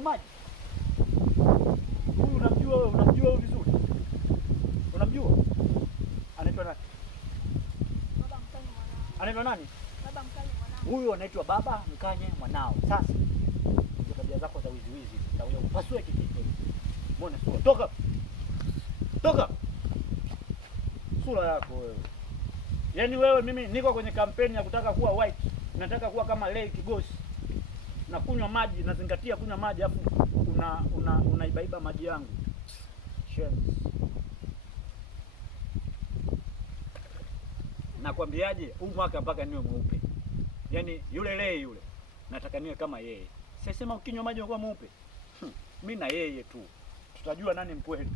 kunywa maji. Huyu unamjua wewe, unamjua wewe vizuri. Unamjua? Anaitwa nani? Baba Mkanye mwanao. Anaitwa nani? Baba Mkanye mwanao. Huyu anaitwa Baba Mkanye mwanao. Sasa hizo tabia zako za wizi wizi zitakuja kupasua hiki kitu. Muone sura. Toka. Toka. Sura yako wewe. Yaani wewe, mimi niko kwenye kampeni ya kutaka kuwa white. Nataka kuwa kama Lei Kigosi. Na kunywa maji, nazingatia kunywa maji afu unaibaiba maji yangu. Shenzi. Nakwambiaje, huu mwaka mpaka niwe mweupe. Yaani yule Lei yule nataka niwe kama yeye. Sasa sema ukinywa maji unakuwa mweupe. Mimi na yeye tu. Tutajua nani mkweli.